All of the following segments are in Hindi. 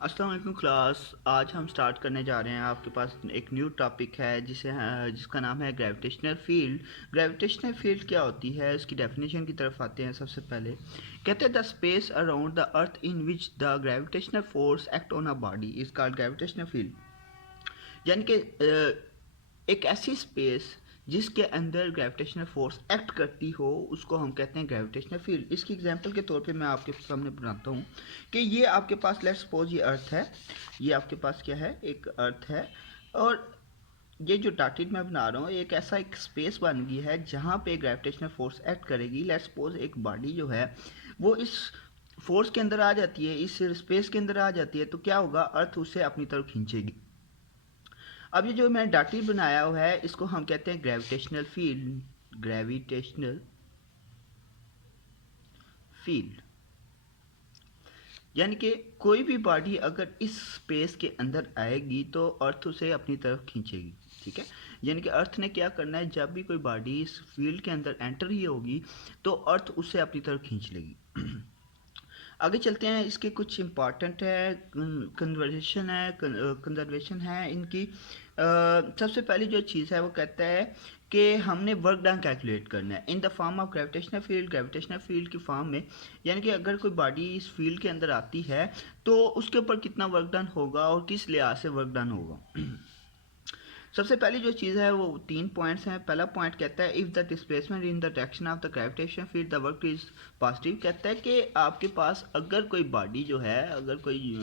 अस्सलाम वालेकुम क्लास। आज हम स्टार्ट करने जा रहे हैं। आपके पास एक न्यू टॉपिक है जिसका नाम है ग्रेविटेशनल फील्ड। ग्रेविटेशनल फील्ड क्या होती है, उसकी डेफिनेशन की तरफ आते हैं। सबसे पहले कहते हैं the space around the earth in which the gravitational force act on a body is called gravitational field. यानी कि एक ऐसी स्पेस जिसके अंदर ग्रेविटेशनल फोर्स एक्ट करती हो उसको हम कहते हैं ग्रेविटेशनल फील्ड। इसकी एग्जांपल के तौर पे मैं आपके सामने बनाता हूँ कि ये आपके पास लेट्स सपोज ये अर्थ है। ये आपके पास क्या है, एक अर्थ है। और ये जो डॉटेड मैं बना रहा हूँ एक ऐसा एक स्पेस बन गई है जहाँ पे ग्रेविटेशनल फोर्स एक्ट करेगी। लेट्स सपोज एक बॉडी जो है वो इस फोर्स के अंदर आ जाती है, इस स्पेस के अंदर आ जाती है, तो क्या होगा, अर्थ उसे अपनी तरफ खींचेगी। अब ये जो मैंने डाटी बनाया हुआ है इसको हम कहते हैं ग्रेविटेशनल फील्ड। ग्रेविटेशनल फील्ड यानी कि कोई भी बॉडी अगर इस स्पेस के अंदर आएगी तो अर्थ उसे अपनी तरफ खींचेगी। ठीक है, यानी कि अर्थ ने क्या करना है, जब भी कोई बॉडी इस फील्ड के अंदर एंटर ही होगी तो अर्थ उसे अपनी तरफ खींच लेगी। आगे चलते हैं, इसके कुछ इम्पॉर्टेंट है कंजर्वेशन है इनकी। सबसे पहली जो चीज़ है वो कहता है कि हमने वर्क डन कैलकुलेट करना है in the form of gravitational field. Gravitational field की फॉर्म में, यानी कि अगर कोई बॉडी इस फील्ड के अंदर आती है तो उसके ऊपर कितना वर्क डन होगा और किस लिहाज से वर्क डन होगा। सबसे पहली जो चीज़ है वो 3 पॉइंट्स हैं। पहला पॉइंट कहता है if the displacement in the direction of the gravitation field the work is positive. कहता है कि आपके पास अगर कोई बॉडी जो है, अगर कोई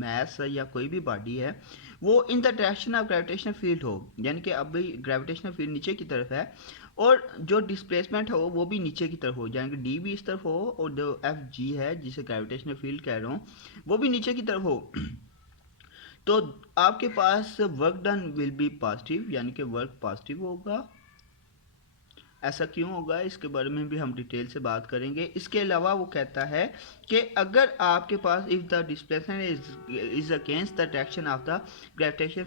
मैस या कोई भी बॉडी है वो in the direction of gravitational field हो, यानी कि अभी ग्रेविटेशनल फील्ड नीचे की तरफ है और जो डिस्प्लेसमेंट हो वो भी नीचे की तरफ हो, यानी कि डी भी इस तरफ हो और जो एफ जी है जिसे ग्रेविटेशनल फील्ड कह रहा हूँ वो भी नीचे की तरफ हो, तो आपके पास work done will be positive, यानी कि वर्क पॉजिटिव होगा। ऐसा क्यों होगा इसके बारे में भी हम डिटेल से बात करेंगे। इसके अलावा वो कहता है कि अगर आपके पास if the displacement is against the direction of the gravitation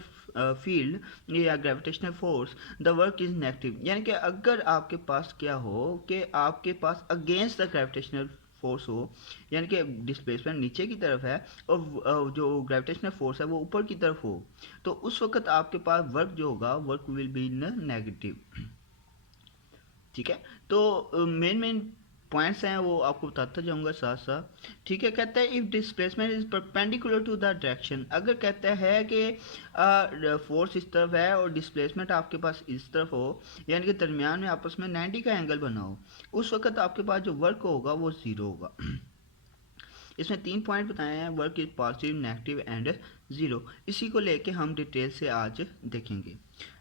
field या gravitational force the work is negative, यानी कि अगर आपके पास क्या हो कि आपके पास अगेंस्ट द ग्रेविटेशनल फोर्स हो, यानी कि डिस्प्लेसमेंट नीचे की तरफ है और जो ग्रेविटेशनल फोर्स है वो ऊपर की तरफ हो, तो उस वक्त आपके पास वर्क जो होगा work will be in negative. ठीक है, तो मेन मेन पॉइंट्स हैं वो आपको बताता जाऊंगा साथ साथ। ठीक है, कहता है if displacement is perpendicular to the direction. अगर कहता है कि फोर्स इस तरफ है और डिस्प्लेसमेंट आपके पास इस तरफ हो, यानी कि दरमियान में आपस में 90 का एंगल बना हो, उस वक्त आपके पास जो वर्क होगा वो ज़ीरो होगा। इसमें 3 पॉइंट बताए हैं, work is positive, negative and zero. इसी को लेके हम डिटेल से आज देखेंगे।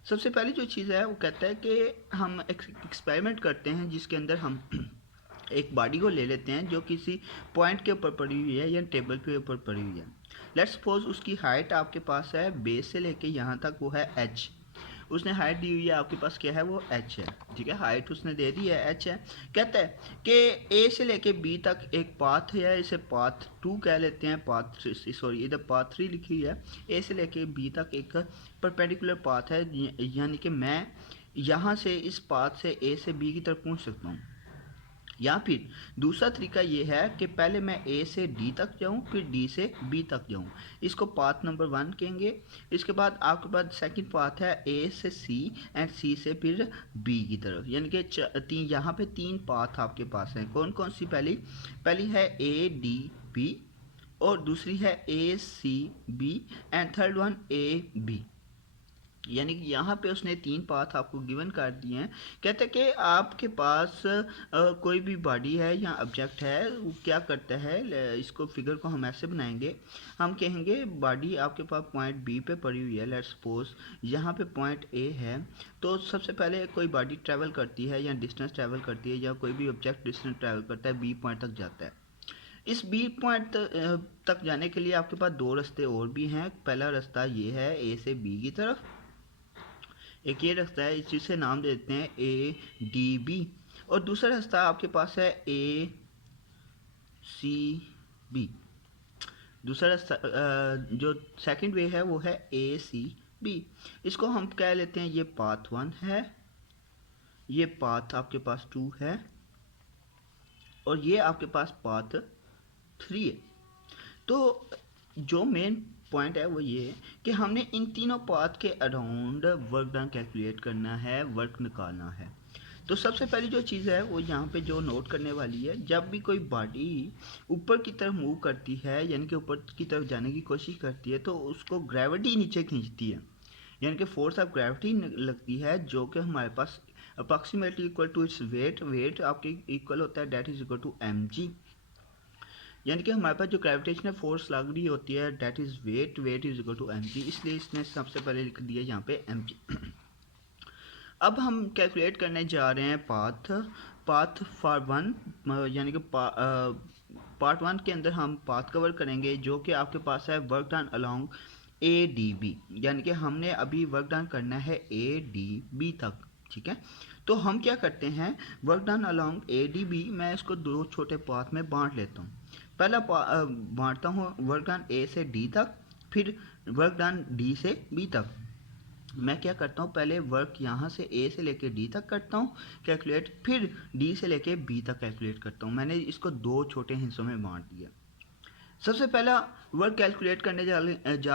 सबसे पहली जो चीज़ है वो कहता है कि हम एक एक्सपेरिमेंट करते हैं जिसके अंदर हम एक बॉडी को ले लेते हैं जो किसी पॉइंट के ऊपर पड़ी हुई है या टेबल के ऊपर पड़ी हुई है। लेट्स सपोज उसकी हाइट आपके पास है बेस से लेके यहाँ तक वो है एच। उसने हाइट दी हुई है आपके पास, क्या है वो एच है। ठीक है, हाइट उसने दे दी है एच है। कहता है कि ए से लेके बी तक एक पाथ है, इसे पाथ 2 कह लेते हैं, पाथ सॉरी इधर पाथ 3 लिखी हुई है। ए से लेके बी तक एक परपेंडिकुलर पाथ है, यानी कि मैं यहाँ से इस पाथ से ए से बी की तरफ पहुँच सकता हूँ। या फिर दूसरा तरीका ये है कि पहले मैं ए से डी तक जाऊं फिर डी से बी तक जाऊं, इसको पाथ नंबर 1 कहेंगे। इसके बाद आपके पास सेकंड पाथ है ए से सी एंड सी से फिर बी की तरफ, यानी कि यहाँ पे 3 पाथ आपके पास हैं। कौन कौन सी? पहली है ए डी बी और दूसरी है A C B and third one A B, यानी कि यहाँ पे उसने 3 पाथ आपको गिवन कर दिए हैं। कहते हैं कि आपके पास कोई भी बॉडी है या ऑब्जेक्ट है वो क्या करता है, इसको फिगर को हम ऐसे बनाएंगे। हम कहेंगे बॉडी आपके पास पॉइंट बी पे पड़ी हुई है, लेट्स सपोज यहाँ पे पॉइंट ए है। तो सबसे पहले कोई बॉडी ट्रैवल करती है या डिस्टेंस ट्रैवल करती है या कोई भी ऑब्जेक्ट डिस्टेंस ट्रैवल करता है, बी पॉइंट तक जाता है। इस बी पॉइंट तक जाने के लिए आपके पास 2 रास्ते और भी हैं। पहला रास्ता ये है ए से बी की तरफ, एक ये रास्ता है, इस से नाम देते हैं ए डी बी, और दूसरा रास्ता आपके पास है ए सी बी। दूसरा रास्ता जो सेकंड वे है वो है ए सी बी। इसको हम कह लेते हैं ये पाथ 1 है, ये पाथ आपके पास 2 है और ये आपके पास पाथ 3 है। तो जो मेन पॉइंट है वो ये है कि हमने इन तीनों पाथ के अराउंड वर्क डन कैलकुलेट करना है, वर्क निकालना है। तो सबसे पहली जो चीज़ है वो यहाँ पे जो नोट करने वाली है, जब भी कोई बॉडी ऊपर की तरफ मूव करती है यानी कि ऊपर की तरफ जाने की कोशिश करती है तो उसको ग्रेविटी नीचे खींचती है, यानी कि फोर्स ऑफ ग्रेविटी लगती है, जो कि हमारे पास approximately equal to its weight, weight आपके इक्वल होता है that is equal to mg, यानी कि हमारे पास जो ग्रेविटेशनल फोर्स लग रही होती है that is weight, weight is equal to mg, इसलिए इसने सबसे पहले लिख दिया यहाँ पे mg। अब हम कैलकुलेट करने जा रहे हैं पाथ फॉर वन, यानी कि पार्ट वन के अंदर हम पाथ कवर करेंगे जो कि आपके पास है work done along A D B, यानी कि हमने अभी वर्क डन करना है ए डी बी तक, ठीक है। तो हम क्या करते हैं, work done along A D B, मैं इसको दो छोटे पाथ में बांट लेता हूँ। पहला बांटता हूँ वर्क डन ए से डी तक, फिर वर्क डन डी से बी तक। मैं क्या करता हूँ, पहले वर्क यहाँ से ए से लेके डी तक करता हूँ कैलकुलेट, फिर डी से लेके बी तक कैलकुलेट करता हूँ। मैंने इसको दो छोटे हिस्सों में बांट दिया। सबसे पहला वर्क कैलकुलेट करने जा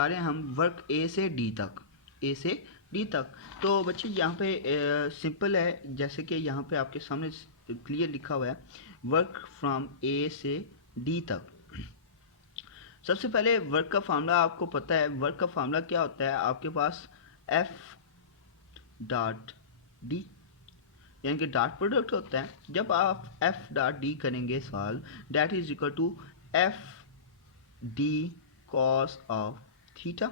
रहे हैं हम वर्क ए से डी तक, ए से डी तक। तो बच्चे यहाँ पे सिंपल है, जैसे कि यहाँ पे आपके सामने क्लियर लिखा हुआ है वर्क फ्रॉम ए से डी तक। सबसे पहले वर्क का फार्मूला आपको पता है, वर्क का फार्मूला क्या होता है आपके पास, एफ डॉट डी, यानी कि डॉट प्रोडक्ट होता है। जब आप एफ डॉट डी करेंगे solve, that is equal to F D cos of theta,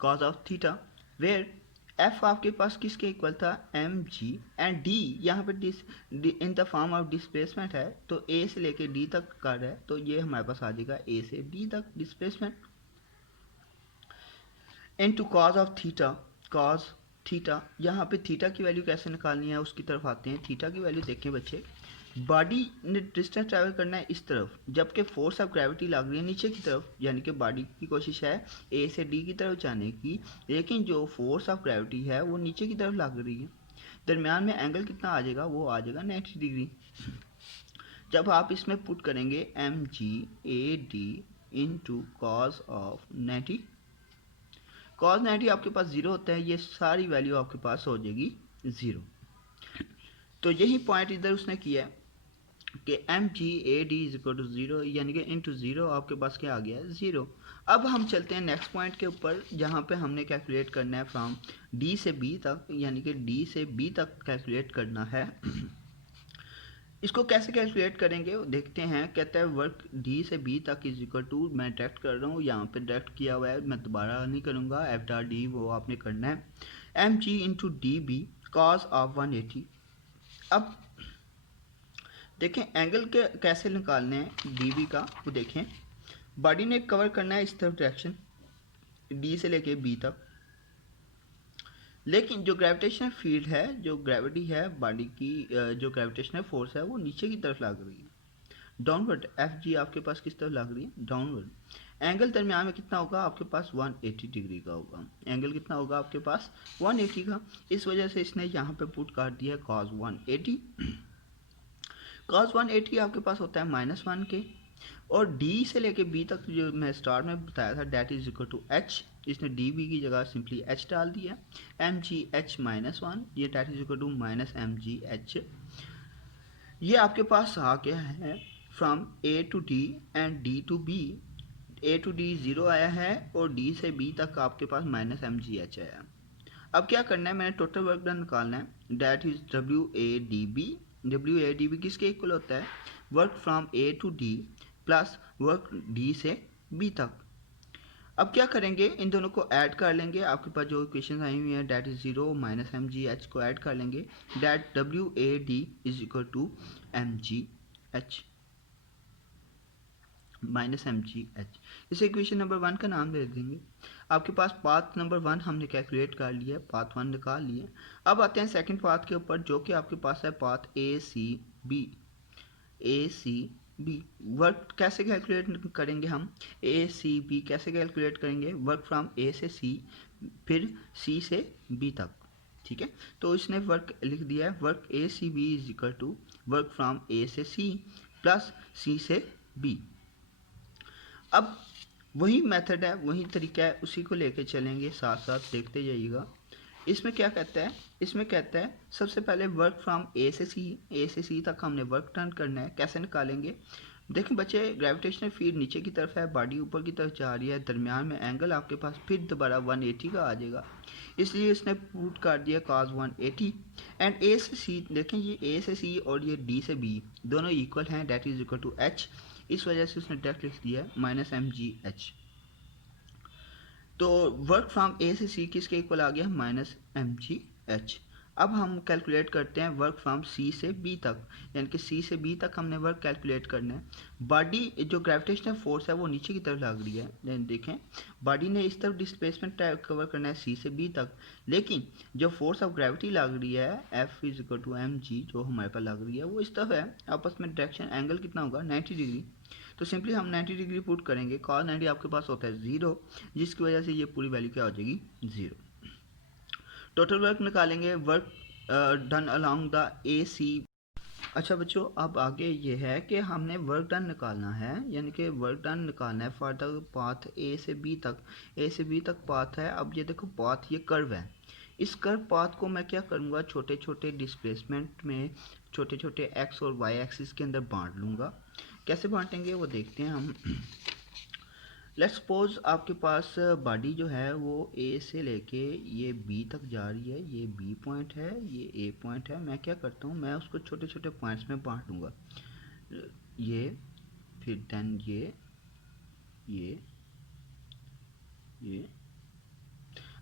cos of theta, where F आपके पास किसके इक्वल था, एम जी, एंड डी यहाँ पे in the form of displacement है, तो ए से लेके डी तक कर है, तो ये हमारे पास आ जाएगा ए से डी तक displacement, into cos of theta, cos theta. यहाँ पे थीटा की वैल्यू कैसे निकालनी है उसकी तरफ आते हैं। थीटा की वैल्यू देखें बच्चे, बॉडी ने डिस्टेंस ट्रैवल करना है इस तरफ, जबकि फोर्स ऑफ ग्रेविटी लग रही है नीचे की तरफ, यानी कि बॉडी की कोशिश है ए से डी की तरफ जाने की, लेकिन जो फोर्स ऑफ ग्रेविटी है वो नीचे की तरफ लग रही है। दरमियान में एंगल कितना आ जाएगा, वो आ जाएगा 90 डिग्री। जब आप इसमें पुट करेंगे M G A D into cos of 90, cos 90 आपके पास जीरो होता है, ये सारी वैल्यू आपके पास हो जाएगी ज़ीरो। तो यही पॉइंट इधर उसने किया है कि M G A D is equal to zero, यानी कि इंटू ज़ीरो आपके पास क्या आ गया है, ज़ीरो। अब हम चलते हैं नेक्स्ट पॉइंट के ऊपर, जहाँ पे हमने कैलकुलेट करना है फ्रॉम डी से बी तक, यानी कि डी से बी तक कैलकुलेट करना है। इसको कैसे कैलकुलेट करेंगे वो देखते हैं। कहता है वर्क डी से बी तक इज इक्वल टू, मैं डायरेक्ट कर रहा हूँ, यहाँ पे डायरेक्ट किया हुआ है, मैं दोबारा नहीं करूँगा, एफ डॉट डी वो आपने करना है, M G into D B cos of 180। अब देखें एंगल के कैसे निकालने हैं डी बी का, वो देखें बॉडी ने कवर करना है इस तरफ डायरेक्शन डी से लेके बी तक, लेकिन जो ग्रेविटेशनल फील्ड है, जो ग्रेविटी है बॉडी की, जो ग्रेविटेशनल फोर्स है वो नीचे की तरफ लग रही है, डाउनवर्ड। एफ जी आपके पास किस तरफ लग रही है, डाउनवर्ड। एंगल दरमियान में कितना होगा आपके पास, 180 डिग्री का होगा। एंगल कितना होगा आपके पास, 180 का। इस वजह से इसने यहाँ पे पुट कर दिया कॉस 180। कॉस 180 आपके पास होता है -1 के, और डी से लेके बी तक जो मैं स्टार्ट में बताया था that is equal to H, इसने डी बी की जगह सिंपली एच डाल दिया, एम जी एच -1, ये that is equal to minus M G H. ये आपके पास आ गया है from A to D and D to B. A to D zero आया है और डी से बी तक आपके पास माइनस एम जी एच आया। अब क्या करना है, मैंने टोटल वर्क डन निकालना है, that is W A D B. W A D B किसके इक्वल होता है, work from A to D plus work D से बी तक। अब क्या करेंगे, इन दोनों को ऐड कर लेंगे, आपके पास जो इक्वेशन आई हुई है that is zero minus M G H को ऐड कर लेंगे, that W A D is equal to M G H minus M G H. इसे इक्वेशन नंबर 1 का नाम दे देंगे। आपके पास पाथ नंबर 1 हमने कैलकुलेट कर लिया, पाथ 1 निकाल लिए। अब आते हैं सेकंड पाथ के ऊपर, जो कि आपके पास है path A C B. A C B work कैसे कैलकुलेट करेंगे हम, ए सी बी कैसे कैलकुलेट करेंगे, वर्क फ्रॉम ए से सी फिर सी से बी तक, ठीक है। तो इसने वर्क लिख दिया है, work A C B is equal to work from A से सी प्लस सी से बी। अब वही मेथड है, वही तरीका है, उसी को लेके चलेंगे, साथ साथ देखते जाइएगा। इसमें क्या कहता है, इसमें कहता है सबसे पहले वर्क फ्रॉम ए से सी तक हमने वर्क डन करना है। कैसे निकालेंगे? देखें बच्चे, ग्रेविटेशनल फील्ड नीचे की तरफ है, बॉडी ऊपर की तरफ जा रही है, दरमियान में एंगल आपके पास फिर दोबारा 180 का आ जाएगा, इसलिए इसने पुट कर दिया cos 180। एंड ए से सी देखें, ये ए से सी और ये डी से बी दोनों इक्वल हैं, that is equal to H, इस वजह से उसने डायरेक्ट लिख दिया माइनस एम जी एच। तो वर्क फ्रॉम ए से सी किसके इक्वल आ गया? Minus M G H. अब हम कैलकुलेट करते हैं वर्क फ्रॉम सी से बी तक, यानी कि सी से बी तक हमने वर्क कैलकुलेट करना है। बॉडी जो ग्रेविटेशनल फोर्स है वो नीचे की तरफ लग रही है, देखें बॉडी ने इस तरफ डिस्प्लेसमेंट कवर करना है सी से बी तक, लेकिन जो फोर्स ऑफ ग्रेविटी लग रही है F is equal to M G जो हमारे पास लग रही है वो इस तरफ है। आपस में डायरेक्शन एंगल कितना होगा? 90 डिग्री। तो सिंपली हम 90 डिग्री पुट करेंगे, cos 90 आपके पास होता है 0, जिसकी वजह से ये पूरी वैल्यू क्या हो जाएगी? 0। टोटल वर्क निकालेंगे, work done along the A C. अच्छा बच्चों, अब आगे ये है कि हमने वर्क डन निकालना है, यानी कि वर्क डन निकालना है फॉर द पाथ ए से बी तक। ए से बी तक पाथ है। अब ये देखो पाथ ये कर्व है, इस कर्व पाथ को मैं क्या करूँगा? छोटे छोटे डिस्प्लेसमेंट में छोटे छोटे एक्स और वाई एक्सिस के अंदर बांट लूँगा। कैसे बांटेंगे वो देखते हैं हम। लेट्स सपोज आपके पास बॉडी जो है वो ए से लेके ये बी तक जा रही है, ये बी पॉइंट है, ये ए पॉइंट है। मैं क्या करता हूँ, मैं उसको छोटे छोटे पॉइंट्स में बांट लूँगा, ये फिर देन ये ये।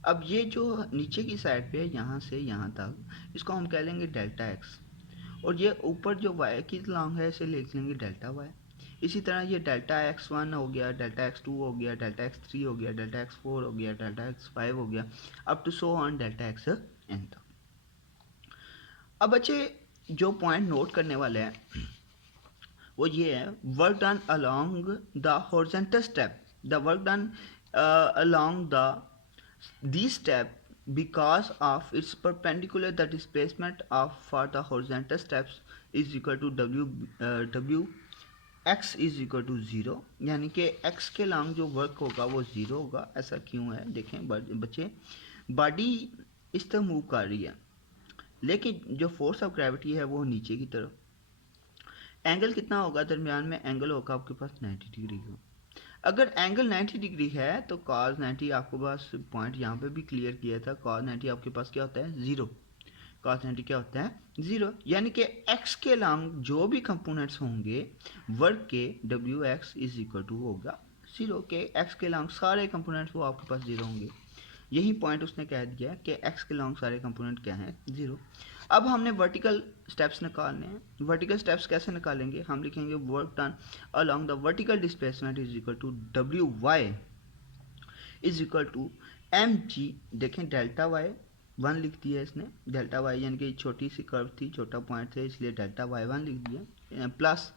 अब ये जो नीचे की साइड पे है यहाँ से यहाँ तक, इसको हम कह लेंगे डेल्टा एक्स, और ये ऊपर जो वाई की लॉन्ग है इसे लिख लेंगे डेल्टा वाई। इसी तरह ये डेल्टा एक्स वन हो गया, डेल्टा एक्स टू हो गया, डेल्टा एक्स थ्री हो गया, डेल्टा एक्स फोर हो गया, डेल्टा एक्स फाइव हो गया, up to so on delta X N तक। अब बच्चे जो पॉइंट नोट करने वाले हैं वो ये है, work done along the horizontal step, the work done along the step because of its perpendicular the displacement of for the horizontal steps is equal to w x is equal to zero, यानी कि x के लॉन्ग जो वर्क होगा वो ज़ीरो होगा। ऐसा क्यों है? देखें बच्चे, बॉडी इस तरह मूव कर रही है, लेकिन जो फोर्स ऑफ ग्रेविटी है वो नीचे की तरफ। एंगल कितना होगा दरमियान में? एंगल होगा आपके पास 90 डिग्री का। अगर एंगल 90 डिग्री है तो cos 90 आपके पास पॉइंट यहाँ पे भी क्लियर किया था, cos 90 आपके पास क्या होता है? ज़ीरो। cos 90 क्या होता है? ज़ीरो। यानी कि x के लॉन्ग जो भी कंपोनेंट्स होंगे वर्क के, W X is equal to होगा ज़ीरो, के x के लॉन्ग सारे कंपोनेंट्स वो आपके पास ज़ीरो होंगे। यही पॉइंट उसने कह दिया कि x के लॉन्ग सारे कंपोनेंट क्या हैं? ज़ीरो। अब हमने वर्टिकल स्टेप्स निकालने हैं। वर्टिकल स्टेप्स कैसे निकालेंगे? हम लिखेंगे work done along the vertical displacement is equal to W Y is equal to M G. देखें डेल्टा वाई वन लिख दिया इसने, डेल्टा वाई यानी कि छोटी सी कर्व थी, छोटा पॉइंट थे, इसलिए डेल्टा वाई वन लिख दिया, प्लस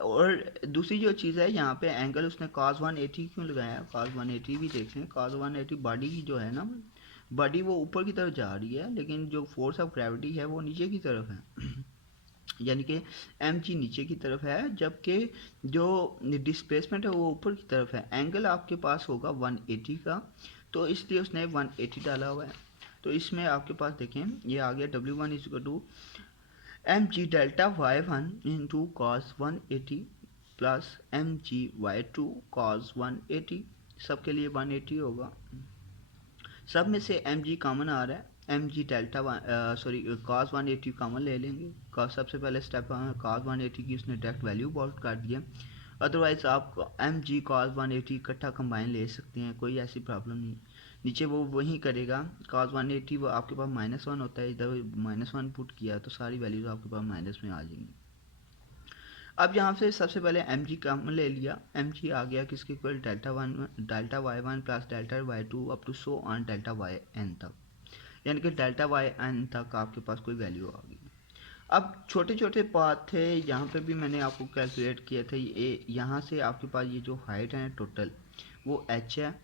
और दूसरी जो चीज़ है यहाँ पे एंगल उसने cos 180 क्यों लगाया? cos 180 भी देख लें, cos 180 बॉडी की जो है ना, बॉडी वो ऊपर की तरफ जा रही है, लेकिन जो फोर्स ऑफ ग्रेविटी है वो नीचे की तरफ है यानी कि एम जी नीचे की तरफ है, जबकि जो डिस्प्लेसमेंट है वो ऊपर की तरफ है। एंगल आपके पास होगा 180 का, तो इसलिए उसने 180 डाला हुआ है। तो इसमें आपके पास देखें ये आ गया W1 one is to M G delta Y one into cos 180 plus M G Y two cos 180, सबके लिए 180 होगा। सब में से एम जी कॉमन आ रहा है, M G delta sorry cos 180 common ले लेंगे। सबसे पहले स्टेप कॉस 180 की उसने डायरेक्ट वैल्यू पुट कर दिया, अदरवाइज आप एम जी कॉस 180 इकट्ठा कंबाइन ले सकते हैं, कोई ऐसी प्रॉब्लम नहीं। नीचे वो वही करेगा, cos 180 वो आपके पास -1 होता है, इधर -1 पुट किया तो सारी वैल्यूज आपके पास माइनस में आ जाएंगी। अब यहाँ से सबसे पहले एम जी कॉमन ले लिया, एम जी आ गया किसके इक्वल? Delta Y one plus delta Y two up to so on delta Y N तक, यानी कि डेल्टा वाई एन तक आपके पास कोई वैल्यू आ गई। अब छोटे छोटे पाथ थे, यहाँ पे भी मैंने आपको कैलकुलेट किया था, ये यहाँ से आपके पास ये जो हाइट है टोटल वो h है,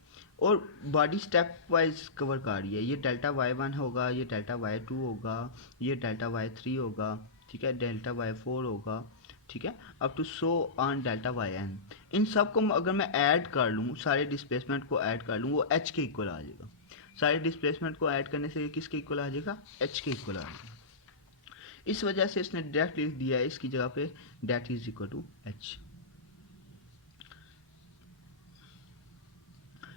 और बॉडी स्टेप वाइज कवर कर रही है। ये डेल्टा वाई वन होगा, ये डेल्टा वाई टू होगा, ये डेल्टा वाई थ्री होगा, ठीक है, डेल्टा वाई फोर होगा, ठीक है, up to so on delta Y N. इन सब को अगर मैं ऐड कर लूँ, सारे डिस्प्लेसमेंट को ऐड कर लूँ, वो एच के इक्वल आ जाएगा। सारे डिस्प्लेसमेंट को ऐड करने से किसके इक्वल आ जाएगा, एच के इक्वल आ जाएगा। इस वजह से इसने डायरेक्ट लिख दिया है इसकी जगह पे that is equal to H.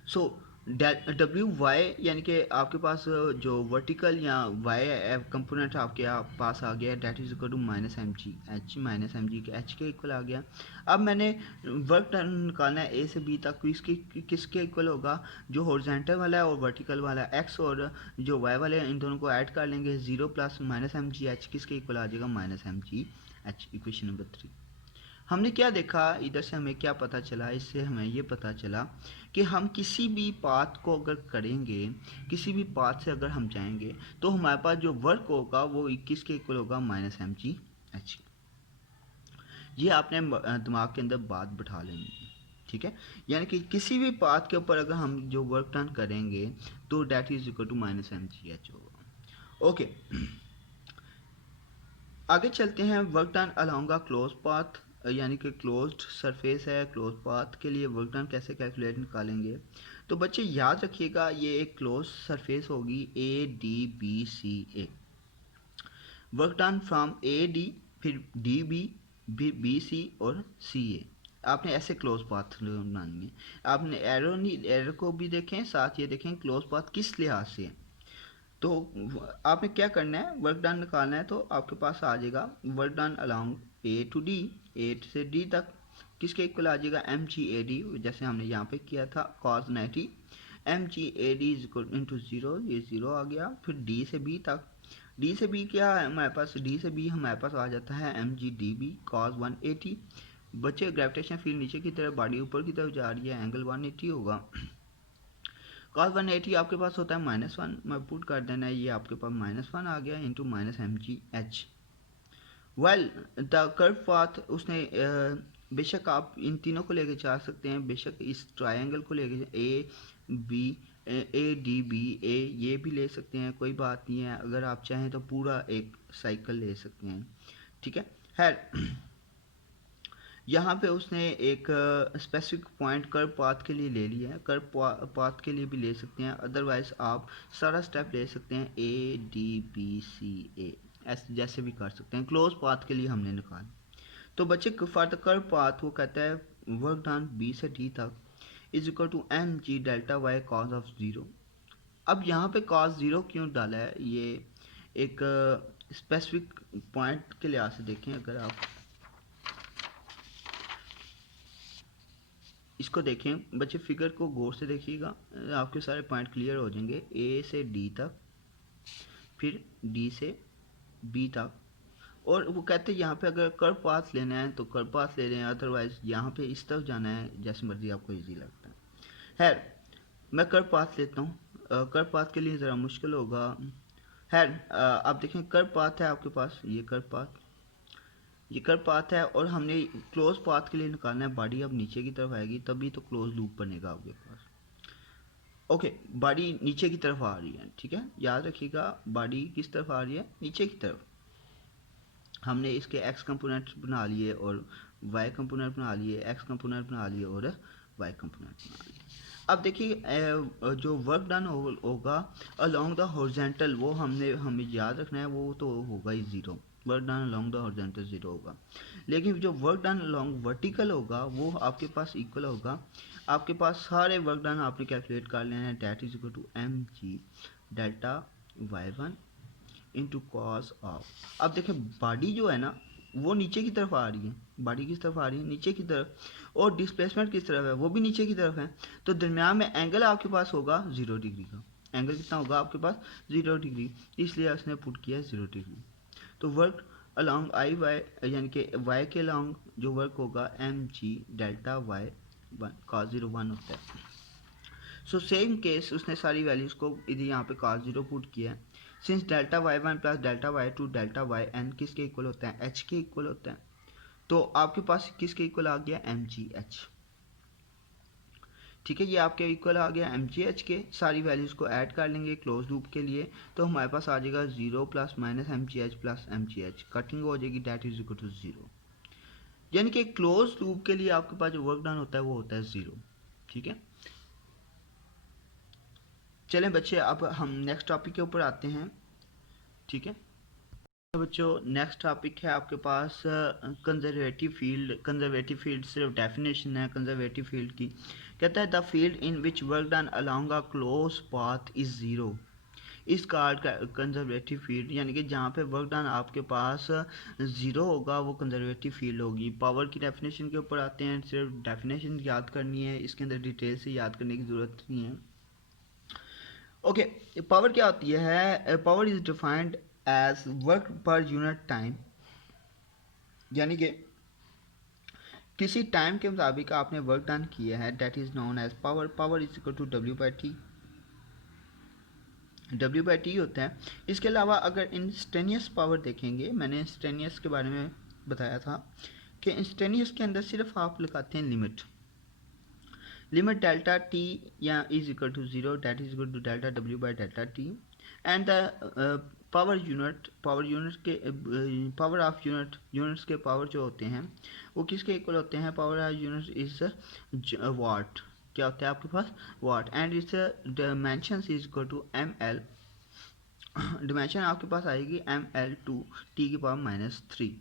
So W Y यानी कि आपके पास जो वर्टिकल या वाई कंपोनेंट आपके पास आ गया, that is equal to minus M G H, minus M G के एच के इक्वल आ गया। अब मैंने वर्क डन निकालना है ए से बी तक, किसके इक्वल होगा, जो हॉरिजॉन्टल वाला है और वर्टिकल वाला है, एक्स और जो वाई वाले हैं, इन दोनों को ऐड कर लेंगे। 0 plus minus M G H किसके इक्वल आ जाएगा, minus M G H. Equation number 3। हमने क्या देखा इधर से, हमें क्या पता चला, इससे हमें ये पता चला कि हम किसी भी पाथ को अगर करेंगे, किसी भी पाथ से अगर हम जाएंगे, तो हमारे पास जो वर्क होगा वो 21 के इक्वल होगा, माइनस एम जी एच। ये आपने दिमाग के अंदर बात बैठा लेनी है, ठीक है। यानी कि किसी भी पाथ के ऊपर अगर हम जो वर्क डन करेंगे तो that is equal to minus M G H होगा। ओके, आगे चलते हैं। Work done along a close path, यानी कि क्लोज्ड सरफेस है, क्लोज पाथ के लिए वर्क डन कैसे कैलकुलेट निकालेंगे। तो बच्चे याद रखिएगा, ये एक क्लोज सरफेस होगी A D B C A. Work done from A D, फिर डी बी, बी सी और सी ए। आपने ऐसे क्लोज पाथ बनानी है। आपने एरो को भी देखें, साथ ये देखें क्लोज पाथ किस लिहाज से है। तो आपने क्या करना है, वर्क डन निकालना है, तो आपके पास आ जाएगा work done along A to D, A से डी तक किसके इक्वल आ जाएगा, एम जी ए डी, जैसे हमने यहाँ पे किया था cos 90, M G A D is equal into zero, ये जीरो आ गया। फिर डी से बी तक, डी से बी क्या है हमारे पास, डी से बी हमारे पास आ जाता है M G D B cos 180। बच्चे ग्रेविटेशन फील्ड नीचे की तरफ, बॉडी ऊपर की तरफ जा रही है, एंगल 180 होगा। कॉस 180 आपके पास होता है -1, मैं पुट कर देना है, ये आपके पास -1 आ गया into minus M G H. Well the curve path उसने बेशक आप इन तीनों को लेके जा सकते हैं, बेशक इस ट्रायंगल को लेके A B, A D B A, ये भी ले सकते हैं, कोई बात नहीं है। अगर आप चाहें तो पूरा एक साइकिल ले सकते हैं, ठीक है। खैर यहाँ पे उसने एक स्पेसिफिक पॉइंट कर्व पाथ के लिए ले लिया है, कर्व पाथ के लिए भी ले सकते हैं, अदरवाइज आप सारा स्टेप ले सकते हैं ए डी बी सी ए, ऐसे जैसे भी कर सकते हैं। क्लोज पाथ के लिए हमने निकाला। तो बच्चे फॉर द कर्व पाथ वो कहता है वर्क डन बी से डी तक is equal to M G delta Y cos of zero. अब यहाँ पे कॉज ज़ीरो क्यों डाला है, ये एक स्पेसिफिक पॉइंट के लिहाज से देखें। अगर आप इसको देखें बच्चे, फिगर को गौर से देखिएगा, आपके सारे पॉइंट क्लियर हो जाएंगे। ए से डी तक, फिर डी से बी तक, और वो कहते हैं यहाँ पे अगर कर्व पाथ लेना है तो कर्व पाथ ले लें, अदरवाइज यहाँ पे इस तरफ जाना है, जैसे मर्जी आपको इजी लगता है। खैर मैं कर्व पाथ लेता हूँ, कर्व पाथ के लिए ज़रा मुश्किल होगा। खैर आप देखें कर्व पाथ है आपके पास, ये कर्व पाथ, ये कर्व पाथ है, और हमने क्लोज पाथ के लिए निकालना है। बॉडी अब नीचे की तरफ आएगी तभी तो क्लोज लूप बनेगा आपके पास। ओके, बॉडी नीचे की तरफ आ रही है, ठीक है, याद रखिएगा बॉडी किस तरफ आ रही है, नीचे की तरफ। हमने इसके एक्स कंपोनेंट बना लिए और वाई कंपोनेंट बना लिए, एक्स कंपोनेंट बना लिए और वाई कंपोनेंट बना लिए। अब देखिए जो वर्क डन होगा अलोंग द हॉरिजॉन्टल, वो हमें याद रखना है, वो तो होगा ही zero. Work done along the horizontal zero होगा, लेकिन जो वर्क डन अलोंग वर्टिकल होगा वो आपके पास इक्वल होगा। आपके पास सारे वर्क डन आपने कैलकुलेट कर लेना है, that is equal to M G delta Y one into cos of. अब देखें बॉडी जो है ना वो नीचे की तरफ आ रही है, बॉडी किस तरफ आ रही है, नीचे की तरफ, और डिस्प्लेसमेंट किस तरफ है, वो भी नीचे की तरफ है। तो दरम्यान में एंगल आपके पास होगा 0 डिग्री का। एंगल कितना होगा आपके पास, 0 डिग्री, इसलिए उसने पुट किया 0 डिग्री। तो वर्क अलॉन्ग आई वाई, यानी कि वाई के अलॉन्ग जो वर्क होगा M G delta Y one cos 0 1 होता है। सो सेम केस उसने सारी वैल्यूज़ को इधर यहाँ पे कॉस 0 पुट किया है। Since delta Y one plus delta Y two delta Y N किसके इक्वल होता है, एच के इक्वल होता है। तो आपके पास किसके इक्वल आ गया, एम जी एच, ठीक है, ये आपके इक्वल आ गया एम जी एच के। सारी वैल्यूज़ को ऐड कर लेंगे क्लोज लूप के लिए, तो हमारे पास आ जाएगा 0 plus minus M G H plus M G H, cutting हो जाएगी, डेट इज इक्वल टू 0। यानी कि क्लोज लूप के लिए आपके पास जो वर्क डन होता है वो होता है 0। ठीक है, चलें बच्चे अब हम नेक्स्ट टॉपिक के ऊपर आते हैं। ठीक है, तो बच्चों नेक्स्ट टॉपिक है आपके पास कंजर्वेटिव फील्ड। कंजर्वेटिव फील्ड सिर्फ डेफिनेशन है कंजर्वेटिव फील्ड की। कहता है the field in which work done along a close path is zero इस कार्ड का कंजर्वेटिव फील्ड, यानी कि जहाँ पे वर्क डन आपके पास ज़ीरो होगा वो कंजर्वेटिव फील्ड होगी। पावर की डेफिनेशन के ऊपर आते हैं, सिर्फ डेफिनेशन याद करनी है, इसके अंदर डिटेल से याद करने की ज़रूरत नहीं है। ओके, पावर क्या होती है? Power is defined as work per unit time, यानी कि किसी टाइम के मुताबिक आपने वर्क डन किया है, that is known as power. Power is equal to W by T, W by T होता है। इसके अलावा अगर इंस्टेनियस पावर देखेंगे, मैंने इंस्टेनियस के बारे में बताया था कि इंस्टेनियस के अंदर सिर्फ आप लगाते हैं लिमिट डेल्टा टी या is equal to zero, that is equal to delta W by delta T and the power unit के पावर ऑफ यूनिट्स के पावर जो होते हैं वो किसके इक्वल होते हैं? Power of unit is watt. क्या होता है आपके पास? Watt. And its dimension is equal to M L. Dimension आपके पास आएगी एम एल टू टी की पावर -3।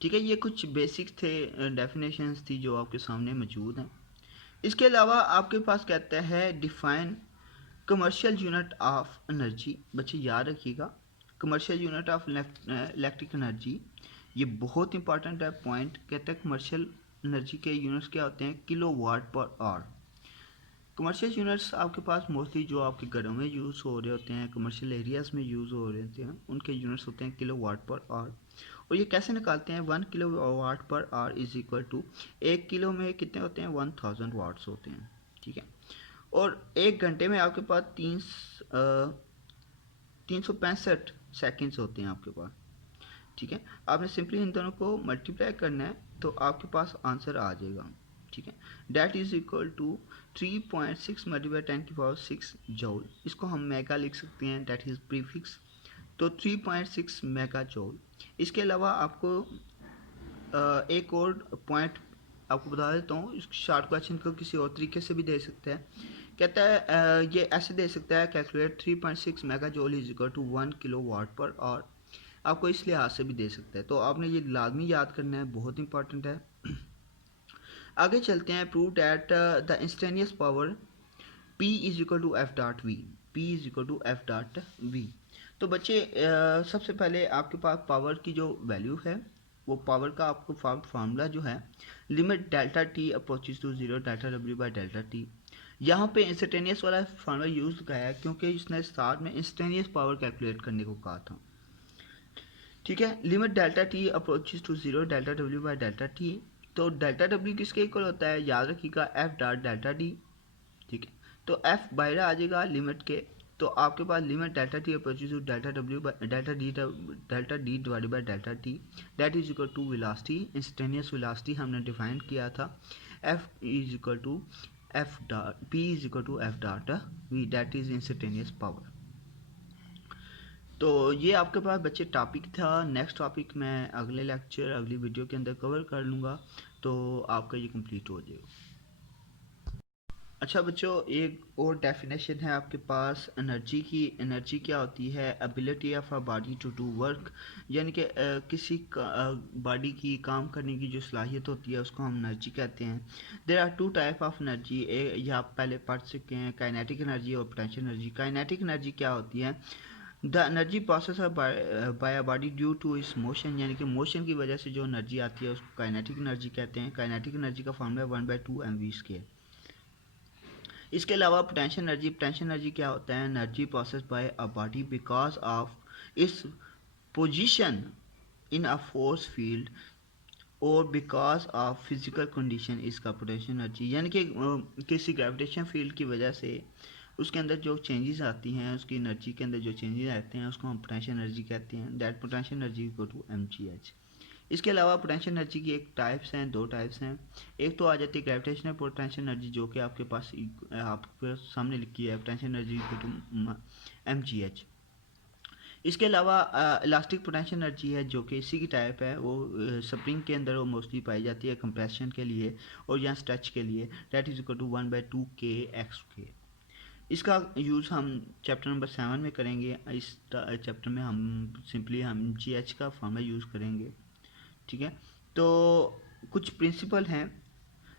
ठीक है, ये कुछ बेसिक्स थे, डेफिनेशंस थी जो आपके सामने मौजूद हैं। इसके अलावा आपके पास कहता है define commercial unit of energy. बच्चे याद रखिएगा, commercial unit of electric energy, ये बहुत इंपॉर्टेंट है पॉइंट। कहते हैं कमर्शियल एनर्जी के यूनिट्स क्या होते हैं? Kilo watt per our. Commercial units आपके पास मोस्टली जो आपके घरों में यूज़ हो रहे होते हैं, कमर्शियल एरियाज़ में यूज़ हो रहे होते हैं, उनके यूनिट्स होते हैं किलो वाट पर आवर। और ये कैसे निकालते हैं? 1 kilowatt per hour is equal to 1 kilo में कितने होते हैं? 1000 वाट्स होते हैं। ठीक है, और 1 घंटे में आपके पास 365 सेकेंड्स होते हैं आपके पास। ठीक है, आपने सिंपली इन दोनों को मल्टीप्लाई करना है तो आपके पास आंसर आ जाएगा। ठीक है, that is equal to 3.6 multiply 10⁶ joule. इसको हम मेगा लिख सकते हैं, डैट इज प्रीफिक्स, तो 3.6 मेगा जूल। इसके अलावा आपको एक और पॉइंट आपको बता देता हूँ, इस शॉर्ट क्वेश्चन को किसी और तरीके से भी दे सकते हैं। कहता है ये ऐसे दे सकता है, calculate 3.6 mega joule is equal to 1 kilowatt per hour. आपको इस लिहाज से भी दे सकता है, तो आपने ये लाजमी याद करना है, बहुत इंपॉर्टेंट है। आगे चलते हैं। Prove that the instantaneous power P is equal to F dot V. P is equal to F dot V. तो बच्चे सबसे पहले आपके पास पावर की जो वैल्यू है, वो पावर का आपको फार्मूला जो है, limit delta T approaches to zero delta W by delta T. यहाँ पे इंस्टेनियस वाला फार्मूला यूज़ किया है क्योंकि इसने स्टार्ट में इंस्टेनियस पावर कैलकुलेट करने को कहा था। ठीक है, limit delta T approaches to zero delta W by delta T. तो डेल्टा डब्ल्यू किसके इक्वल होता है? याद रखिएगा एफ डॉट डेल्टा डी। ठीक है, तो एफ बाहर आ जाएगा लिमिट के, तो आपके पास limit delta T approaches to delta W by delta D divided by delta T, that is equal to velocity. Instantaneous velocity हमने डिफाइन किया था, F is equal to F dot P is equal to F dot V, that is instantaneous power. तो ये आपके पास बच्चे टॉपिक था। नेक्स्ट टॉपिक मैं अगले लेक्चर अगली वीडियो के अंदर कवर कर लूँगा, तो आपका ये कंप्लीट हो जाएगा। अच्छा बच्चों, एक और डेफिनेशन है आपके पास एनर्जी की। एनर्जी क्या होती है? Ability of a body to do work, यानी कि किसी बॉडी की काम करने की जो सलाहियत होती है उसको हम एनर्जी कहते हैं। There are two type of energy, ये आप पहले पढ़ चुके हैं, काइनेटिक एनर्जी और पोटेंशियल एनर्जी। काइनेटिक एनर्जी क्या होती है? The energy process by a body due to its motion, यानी कि मोशन की वजह से जो एनर्जी आती है उसको काइनेटिक एनर्जी कहते हैं। काइनेटिक एनर्जी का फॉर्मूला 1/2 mv²। इसके अलावा पोटेंशियल एनर्जी, पोटेंशियल एनर्जी क्या होता है? Energy process by a body because of its position in a force field और बिकॉज ऑफ फिजिकल कंडीशन, इसका पोटेंशियल एनर्जी, यानी कि किसी ग्रेविटेशन फील्ड की वजह से उसके अंदर जो चेंजेस आती हैं, उसकी एनर्जी के अंदर जो चेंजेस आते हैं उसको हम पोटेंशियल एनर्जी कहते हैं। That potential energy equal to mgh। इसके अलावा पोटेंशियल एनर्जी की एक टाइप्स हैं, दो टाइप्स हैं। एक तो आ जाती है ग्रेविटेशनल पोटेंशियल एनर्जी, जो कि आपके पास आपके सामने लिखी है, potential energy equal to mgh। इसके अलावा इलास्टिक पोटेंशियल एनर्जी है जो कि इसी की टाइप है, वो स्प्रिंग के अंदर वो मोस्टली पाई जाती है कंप्रेशन के लिए और यहाँ स्ट्रेच के लिए, that is equal to 1/2 kx²। इसका यूज़ हम चैप्टर नंबर 7 में करेंगे। इस चैप्टर में हम सिंपली हम GH का फॉर्मूला यूज़ करेंगे, ठीक है। तो कुछ प्रिंसिपल हैं,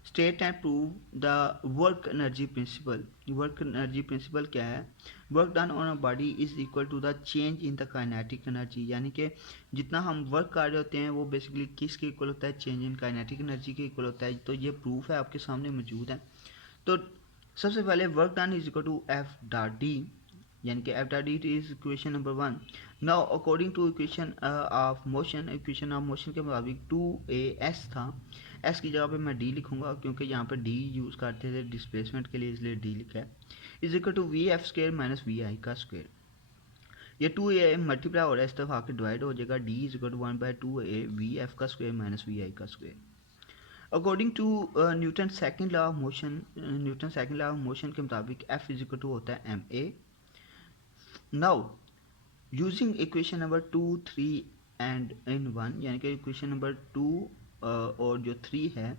state and prove the work energy principle. Work energy principle क्या है? Work done on a body is equal to the change in the kinetic energy, यानी कि जितना हम वर्क कर रहे होते हैं वो बेसिकली किसके इक्वल होता है? चेंज इन काइनेटिक एनर्जी के इक्वल होता है। तो ये प्रूफ है आपके सामने मौजूद है। तो सबसे पहले work done is equal to F dot D, यानी कि F dot D is equation number 1। Now according to equation of motion, equation of motion के मुताबिक 2as था, एस की जगह पे मैं डी लिखूंगा क्योंकि यहाँ पर डी यूज़ करते थे डिस्प्लेसमेंट के लिए, इसलिए डी लिखा है। Is equal to VF² minus VI का स्क्वायर। ये 2a मल्टीप्लाई हो रहा है, इस तरफ आके डिवाइड हो जाएगा। D is equal to 1/2a VF का स्क्वायर माइनस VI का square. According to Newton second law of motion, Newton second law of motion के मुताबिक F इज इक्वल टू होता है ma। Now using equation number 2, 3 and in 1, यानी कि इक्वेशन नंबर 2 और जो 3 है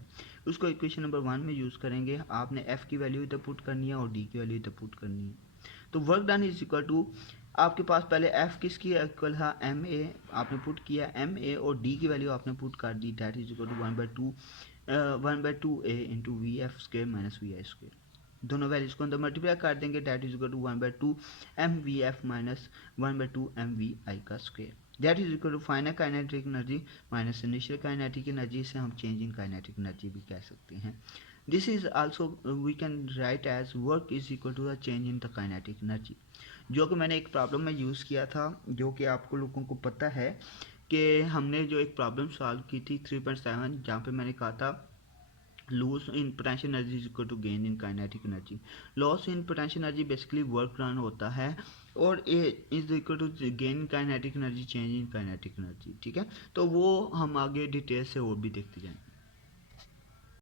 उसको इक्वेशन नंबर 1 में यूज़ करेंगे। आपने F की वैल्यू इधर पुट करनी है और D की वैल्यू इधर पुट करनी है। तो work done is equal to, आपके पास पहले F किसकी इक्वल था? ma, आपने पुट किया ma और D की वैल्यू आपने पुट कर दी, that is equal to 1/2a into VF² minus VI²। दोनों वैल्यूज को अंदर मल्टीप्लाई कर देंगे, that is equal to 1/2mVF minus 1/2mVI का square. That is equal to final kinetic energy minus initial kinetic energy, से हम चेंज इन काइनेटिक एनर्जी भी कह सकते हैं। This is also we can write as work is equal to the change in the kinetic energy, जो कि मैंने एक प्रॉब्लम में यूज़ किया था, जो कि आपको लोगों को पता है कि हमने जो एक प्रॉब्लम सॉल्व की थी 3.7, जहाँ पे मैंने कहा था loss in potential energy is equal to gain in kinetic energy. Loss in potential energy basically work done होता है और A is equal to gain in kinetic energy, change in kinetic energy, ठीक है। तो वो हम आगे डिटेल से और भी देखते जाएंगे।